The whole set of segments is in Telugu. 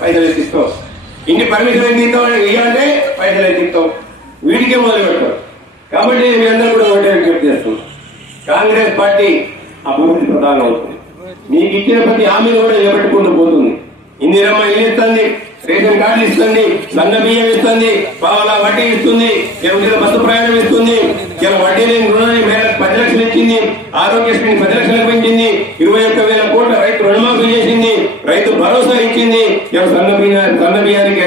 పైసలు ఎత్తిస్తావు, ఇంటి పర్మిషన్ ఎత్తిస్తావు ఇవ్వాలంటే పైసలు ఎత్తిస్తావు, వీటికే మొదలు పెడతారు. కాబట్టి మీ అందరూ కూడా ఒకటే విజ్ఞప్తి చేస్తున్నాం, కాంగ్రెస్ పార్టీ అభివృద్ధి ప్రధానం అవుతుంది. మీకు ఇచ్చిన ప్రతి హామీలు కూడా నిలబెట్టుకుంటూ పోతుంది. ఇందిరమ్మ ఇల్లు ఇస్తుంది, రేషన్ కార్డులు ఇస్తుంది, సన్న బియ్యం ఇస్తుంది, పావలా వడ్డీ ఇస్తుంది, ఉచిత బస్సు ప్రయాణం ఇస్తుంది, వడ్డీ లేని రుణాన్ని 10 లక్షలు ఇచ్చింది, ఆరోగ్యశ్రీ 10 లక్షలకు పెంచింది, 21,000 కోట్ల రైతు రుణమాఫీ చేసింది, రైతు భరోసా ఇచ్చింది, సన్న బియ్యానికి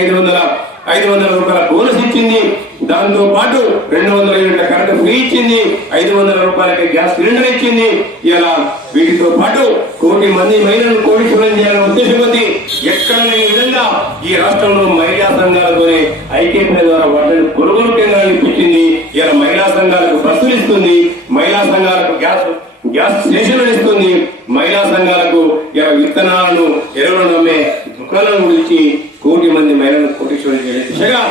500 రూపాయల బోనస్ ఇచ్చింది, దాంతో పాటు 200 యూనిట్ల కరెంటు ఫ్రీ ఇచ్చింది, 500 రూపాయలకి గ్యాస్ సిలిండర్ ఇచ్చింది. ఇలా వీటితో పాటు 1 కోటి మంది మహిళలను కోటీశ్వరం చేయాలనే ఉద్దేశంతో ఎక్కడ లేని విధంగా ఈ రాష్ట్రంలో మహిళా సంఘాలతోనే ఐక్యత ద్వారా వాటిని కొనుగోలు కేంద్రాలు ఇప్పించింది. ఇలా మహిళా సంఘాలకు బస్సులు ఇస్తుంది, మహిళా సంఘాలకు గ్యాస్ స్టేషన్లు ఇస్తుంది, మహిళా సంఘాలకు విత్తనాలను ఎరువులను నమ్మే దుకాణాలను గురించి 1 కోటి మంది మహిళలను కోటీశ్వరం చేసే దిశగా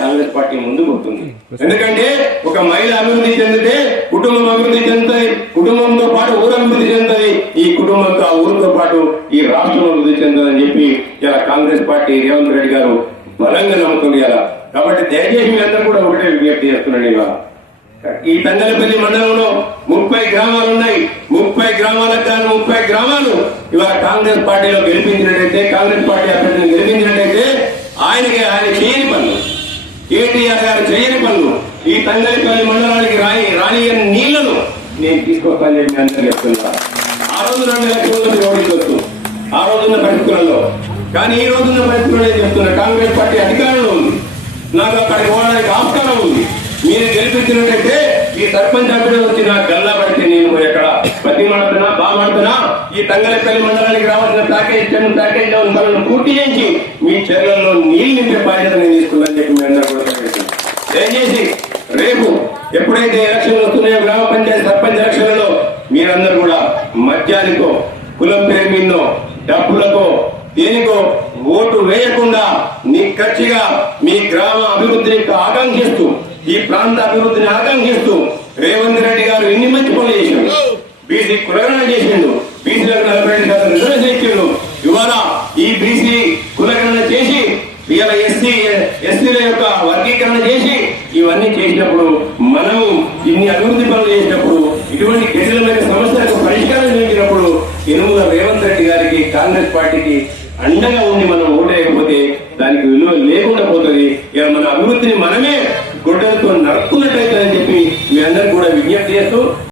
కాంగ్రెస్ పార్టీ ముందుకు వస్తుంది. ఎందుకంటే ఒక మహిళ అభివృద్ధి చెందితే కుటుంబం అభివృద్ధి చెందుతుంది, కుటుంబంతో పాటు ఊరు అభివృద్ధి చెందుతుంది, ఈ కుటుంబంతో ఆ ఊరితో పాటు ఈ రాష్ట్రం అభివృద్ధి చెందుతుందని చెప్పి ఇలా కాంగ్రెస్ పార్టీ రేవంత్ రెడ్డి గారు బలంగా నమ్ముతుంది. ఇలా కాబట్టి దయచేసి మీ అందరూ కూడా ఒకటే విజ్ఞప్తి చేస్తున్నాను. ఇవాళ ఈ తంగలపల్లి మండలంలో 30 గ్రామాలు ఉన్నాయి. 30 గ్రామాలకు కానీ 30 గ్రామాలు ఇవాళ కాంగ్రెస్ పార్టీలో గెలిపించినట్టయితే, కాంగ్రెస్ పార్టీ అభ్యర్థిని గెలిపించినట్టయితే ఆయన చేయని పనులు, కేటీఆర్ గారు చేయని పనులు, ఈ తంగలపల్లి మండలానికి రాని నీళ్లను నేను తీసుకొస్తానని చెప్పి అందరూ చెప్తున్నా. ఆ రోజు 2 లక్షల ఓడించవచ్చు ఆ రోజున్న పరిస్థితులలో. కానీ ఈ రోజున్న పరిస్థితుల్లో నేను చెప్తున్నా, కాంగ్రెస్ పార్టీ అధికారంలో ఉంది, నాకు అక్కడికి పోవడానికి ఆస్కారం ఉంది. మీరు గెలిపించినట్టయితే ఈ సర్పంచ్ అభ్యర్థి వచ్చి నాకు గల్లా పడితే నేను ఎక్కడ బతిమాడుతున్నా బాగుపడుతున్నా ఈ తంగలపల్లి మండలానికి రావాల్సిన ప్యాకేజ్ మనల్ని పూర్తి చేసి మీ చెర్లలో నీళ్లు నింపే బాధ్యత నేను తీసుకున్నాను చెప్పి మీ అందరూ కూడా దయచేసి రేపు ఎప్పుడైతే ఎలక్షన్లు వస్తున్నాయో గ్రామ పంచాయతీ సర్పంచ్ ఎలక్షన్లలో మీరందరూ కూడా మద్యానికో కులం పేరు మీదనో డబ్బులకో దేనికో ఓటు వేయకుండా నిక్కచ్చిగా మీ గ్రామ అభివృద్ధిని ఆకాంక్షిస్తూ, ఈ ప్రాంత అభివృద్ధిని ఆకాంక్షిస్తూ రేవంత్ రెడ్డి గారు ఎన్ని మంచి పనులు చేసిండు. బీసీ కులగణన చేసిండు, బీసీలకు 42% రిజర్వేషన్ ఇచ్చిండు. ఇవాళ ఈ బీసీ కులగణన చేసి ఇవాళ ఎస్సీల యొక్క వర్గీకరణ చేసి ఇవన్నీ చేసినప్పుడు, మనము ఇన్ని అభివృద్ధి పనులు చేసినప్పుడు, ఇటువంటి జటిలమైన సమస్యలకు పరిష్కారం చేసినప్పుడు యనుమల రేవంత్ రెడ్డి గారికి కాంగ్రెస్ పార్టీకి అండగా ఉండి మనం ఓటేయకపోతే దానికి విలువ లేకుండా పోతుంది. ఇలా మన అభివృద్ధిని మనమే గొడ్డలతో నడుపుకున్నట్టయితే అని చెప్పి మీ అందరికీ కూడా విజ్ఞప్తి చేస్తూ